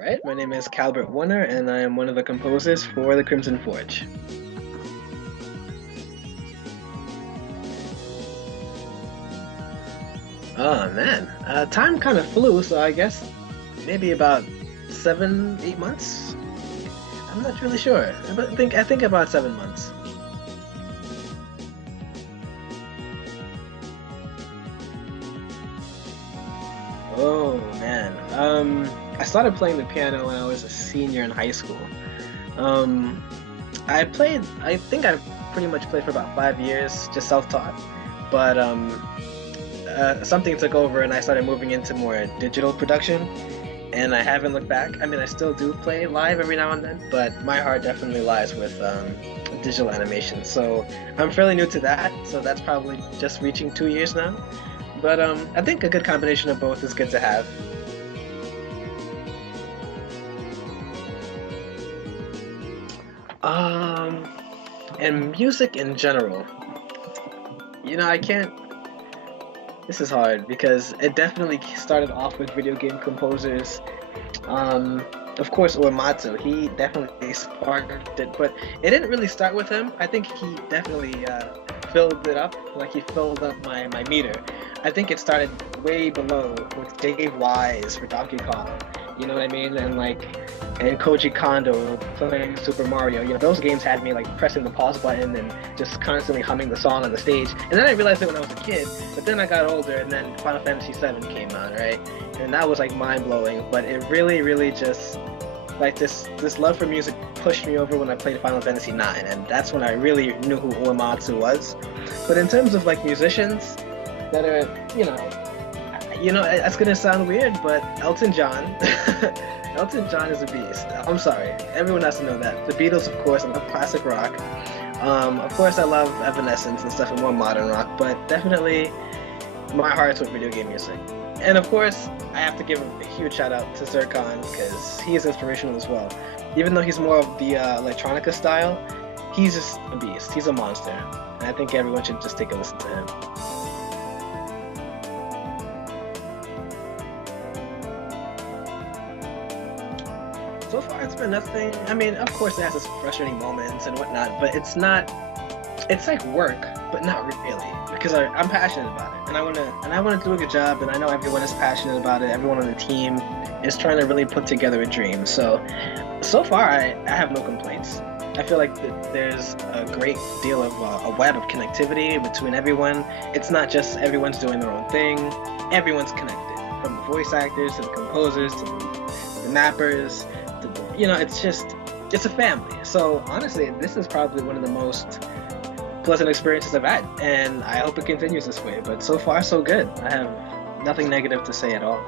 Right, my name is Calbert Warner, and I am one of the composers for the Crimson Forge. Oh man, time kind of flew, so I guess maybe about 7, 8 months. I'm not really sure, but I think about 7 months. Oh man, I started playing the piano when I was a senior in high school. Um, I think I pretty much played for about 5 years, just self-taught. But something took over and I started moving into more digital production, and I haven't looked back. I mean, I still do play live every now and then, but my heart definitely lies with digital animation. So I'm fairly new to that, so that's probably just reaching 2 years now. But I think a good combination of both is good to have. Um, and music in general, I can't. This is hard because it definitely started off with video game composers. Um, of course, Uematsu, he definitely sparked it, but it didn't really start with him. I think he definitely filled it up, like he filled up my meter. I think it started way below with Dave Wise for Donkey Kong. You know what I mean? And Koji Kondo playing Super Mario. Those games had me like pressing the pause button and just constantly humming the song on the stage. And then I realized it when I was a kid, but then I got older and then Final Fantasy VII came out, right? And that was like mind blowing. But it really, really just like this love for music pushed me over when I played Final Fantasy IX, and that's when I really knew who Uematsu was. But in terms of like musicians that are, that's gonna sound weird, but Elton John, Elton John is a beast. I'm sorry, everyone has to know that. The Beatles, of course, I love classic rock. Of course, I love Evanescence and stuff and more modern rock, but definitely my heart's with video game music. And of course, I have to give a huge shout out to Zircon because he is inspirational as well. Even though he's more of the electronica style, he's just a beast. He's a monster. And I think everyone should just take a listen to him. So far, it's been nothing. I mean, of course, it has its frustrating moments and whatnot, but it's like work, but not really, because I'm passionate about it, and I wanna do a good job, and I know everyone is passionate about it. Everyone on the team is trying to really put together a dream. So far, I have no complaints. I feel like there's a great deal of a web of connectivity between everyone. It's not just everyone's doing their own thing. Everyone's connected, from the voice actors to the composers to the mappers. It's a family. So honestly, this is probably one of the most pleasant experiences I've had, and I hope it continues this way. But so far, so good. I have nothing negative to say at all,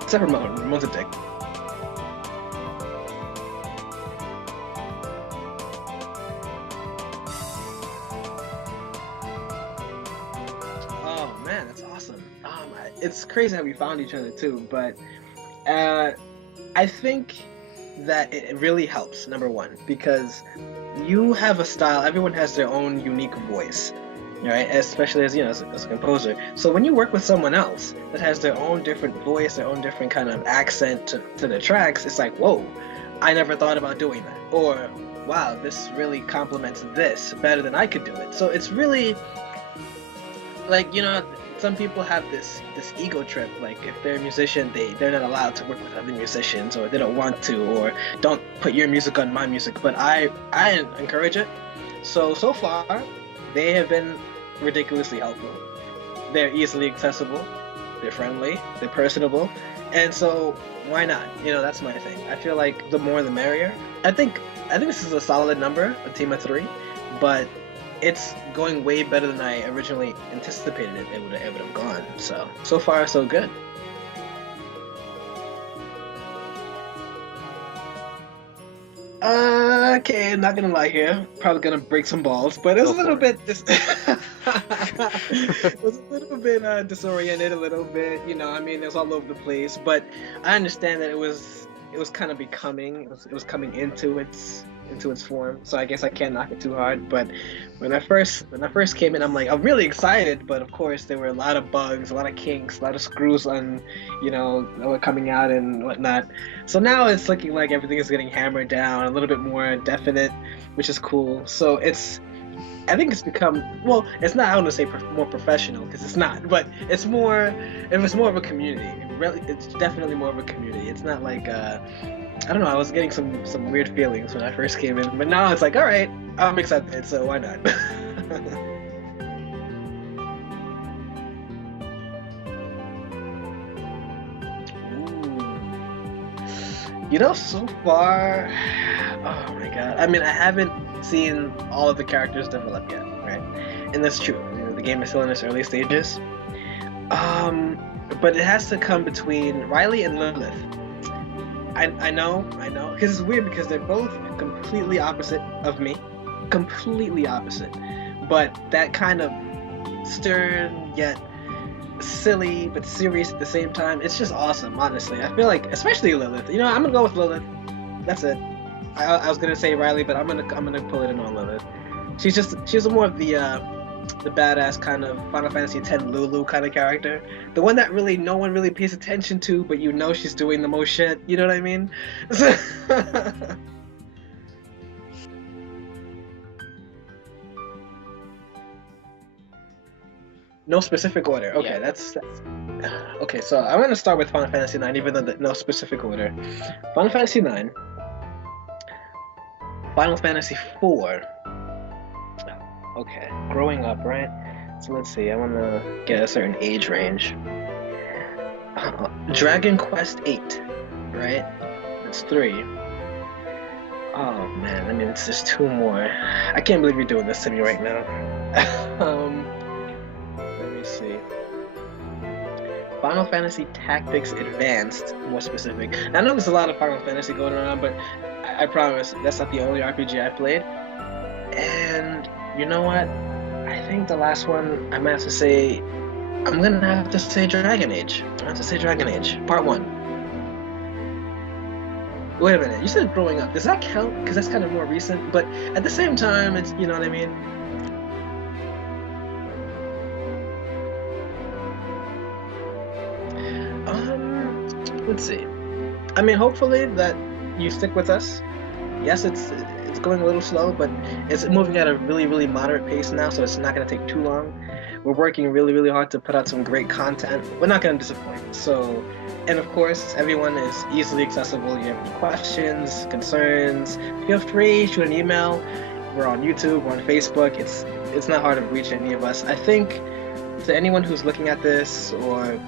except Ramon. Ramon's a dick. Oh man, that's awesome. It's crazy how we found each other too, but uh, I think that it really helps, number one, because you have a style, everyone has their own unique voice, right? Especially as a composer. So when you work with someone else that has their own different voice, their own different kind of accent to the tracks, it's like, whoa, I never thought about doing that. Or, wow, this really complements this better than I could do it. So it's really like some people have this ego trip, like if they're a musician they're not allowed to work with other musicians, or they don't want to, or don't put your music on my music, but I encourage it. So far they have been ridiculously helpful. They're easily accessible, they're friendly, they're personable, and so why not? That's my thing. I feel like the more the merrier. I think this is a solid number, a team of three, but it's going way better than I originally anticipated it would have gone. So far so good. Okay, I'm not gonna lie here. Probably gonna break some balls, but it was Go a little for it. bit it was a little bit disoriented, a little bit. I mean, it was all over the place. But I understand that it was. it was kind of becoming, it was coming into its form. So I guess I can't knock it too hard. But when I first came in, I'm really excited. But of course, there were a lot of bugs, a lot of kinks, a lot of screws on, that were coming out and whatnot. So now it's looking like everything is getting hammered down, a little bit more definite, which is cool. So I think it's become, well, it's not, I don't want to say more professional because it's not, but it's more, it was more of a community. It's definitely more of a community. It's not like, I don't know, I was getting some weird feelings when I first came in, but now it's like, all right, I'm accepted, so why not? So far, oh my god. I mean, I haven't seen all of the characters develop yet, right? And that's true. The game is still in its early stages. But it has to come between Riley and Lilith. I know, because it's weird because they're both completely opposite of me, completely opposite. But that kind of stern yet silly but serious at the same time. It's just awesome, honestly. I feel like, especially Lilith. I'm gonna go with Lilith. That's it. I was gonna say Riley, but I'm gonna pull it in on Lilith. She's more of the badass kind of Final Fantasy X Lulu kind of character. The one that really no one really pays attention to, but she's doing the most shit. You know what I mean? No specific order. Okay, Yeah. that's okay. So I'm gonna start with Final Fantasy IX, even though no specific order. Final Fantasy IX, Final Fantasy IV. Okay, growing up, right? So let's see. I want to get a certain age range. Dragon Quest VIII, right? That's 3. Oh man, I mean it's just 2 more. I can't believe you're doing this to me right now. Let me see. Final Fantasy Tactics Advanced, more specific. I know there's a lot of Final Fantasy going around, but I promise that's not the only RPG I played. And you know what? I think the last one I'm gonna have to say Dragon Age. I have to say Dragon Age, Part 1. Wait a minute, you said growing up. Does that count? Because that's kind of more recent, but at the same time, it's, you know what I mean? Let's see. I mean, hopefully that you stick with us. Yes, it's going a little slow, but it's moving at a really, really moderate pace now, so it's not going to take too long. We're working really, really hard to put out some great content. We're not going to disappoint. So, and of course, everyone is easily accessible. You have any questions, concerns, feel free, shoot an email. We're on YouTube, we're on Facebook. It's not hard to reach any of us. I think to anyone who's looking at this or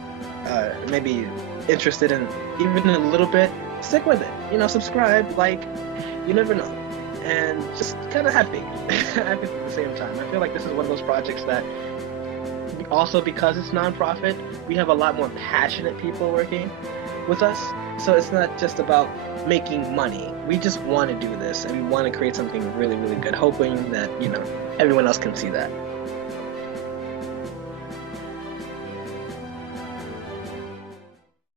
maybe interested in even a little bit, stick with it. Subscribe, like, you never know. And just kind of happy at the same time. I feel like this is one of those projects that, also because it's nonprofit, we have a lot more passionate people working with us. So it's not just about making money. We just want to do this, and we want to create something really, really good, hoping that, everyone else can see that.